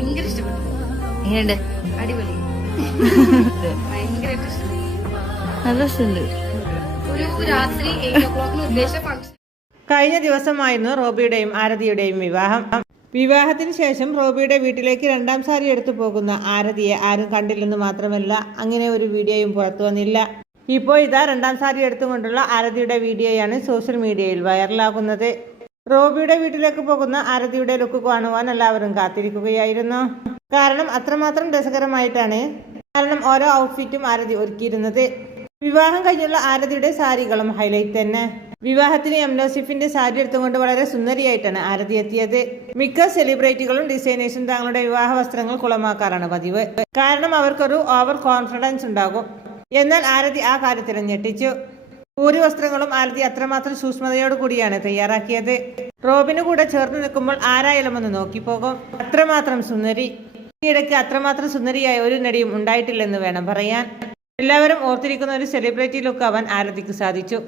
ഭയങ്കര ഇഷ്ടപ്പെട്ടു. എങ്ങനെയുണ്ട്? അടിപൊളി. ഭയങ്കരമായിട്ട് ഇഷ്ടപ്പെട്ടു. നല്ല രസമുണ്ട്. ഒരു രാത്രി എയ്റ്റ് ഓ ക്ലോക്കിന് ഉദ്ദേശിച്ച ഫംഗ്ഷൻ കഴിഞ്ഞ ദിവസമായിരുന്നു റോബിയുടെയും ആരതിയുടെയും വിവാഹം. വിവാഹത്തിന് ശേഷം റോബിയുടെ വീട്ടിലേക്ക് രണ്ടാം സാരി എടുത്തു പോകുന്ന ആരതിയെ ആരും കണ്ടില്ലെന്ന് മാത്രമല്ല അങ്ങനെ ഒരു വീഡിയോയും പുറത്തു വന്നില്ല. ഇപ്പോൾ ഇതാ രണ്ടാം സാരി എടുത്തുകൊണ്ടുള്ള ആരതിയുടെ വീഡിയോയാണ് സോഷ്യൽ മീഡിയയിൽ വൈറലാകുന്നത്. റോബിയുടെ വീട്ടിലേക്ക് പോകുന്ന ആരതിയുടെ ലുക്ക് കാണുവാൻ എല്ലാവരും കാത്തിരിക്കുകയായിരുന്നു. കാരണം അത്രമാത്രം രസകരമായിട്ടാണ് കാരണം ഓരോ ഔട്ട്ഫിറ്റും ആരതി ഒരുക്കിയിരുന്നത്. വിവാഹം കഴിഞ്ഞുള്ള ആരതിയുടെ സാരികളും ഹൈലൈറ്റ് തന്നെ. വിവാഹത്തിന് എംനോസിഫിന്റെ സാരി എടുത്തുകൊണ്ട് വളരെ സുന്ദരിയായിട്ടാണ് ആരതി എത്തിയത്. മിക്ക സെലിബ്രിറ്റികളും ഡിസൈനേഴ്സും തങ്ങളുടെ വിവാഹ വസ്ത്രങ്ങൾ കുളമാക്കാറാണ് പതിവ്. കാരണം അവർക്കൊരു ഓവർ കോൺഫിഡൻസ് ഉണ്ടാകും. എന്നാൽ ആരതി ആ കാര്യത്തിൽ ഞെട്ടിച്ചു. ഭൂരി വസ്ത്രങ്ങളും ആരതി അത്രമാത്രം സൂക്ഷ്മതയോട് കൂടിയാണ് തയ്യാറാക്കിയത്. റോബിന് കൂടെ ചേർന്ന് നിൽക്കുമ്പോൾ ആരായാലും ഒന്ന് നോക്കിപ്പോകും. അത്രമാത്രം സുന്ദരി. ഈയിടയ്ക്ക് അത്രമാത്രം സുന്ദരിയായ ഒരു നടിയും ഉണ്ടായിട്ടില്ലെന്ന് വേണം പറയാൻ. എല്ലാവരും ഓർത്തിരിക്കുന്ന ഒരു സെലിബ്രിറ്റി ലുക്ക് ആവാൻ ആരതിക്ക് സാധിച്ചു.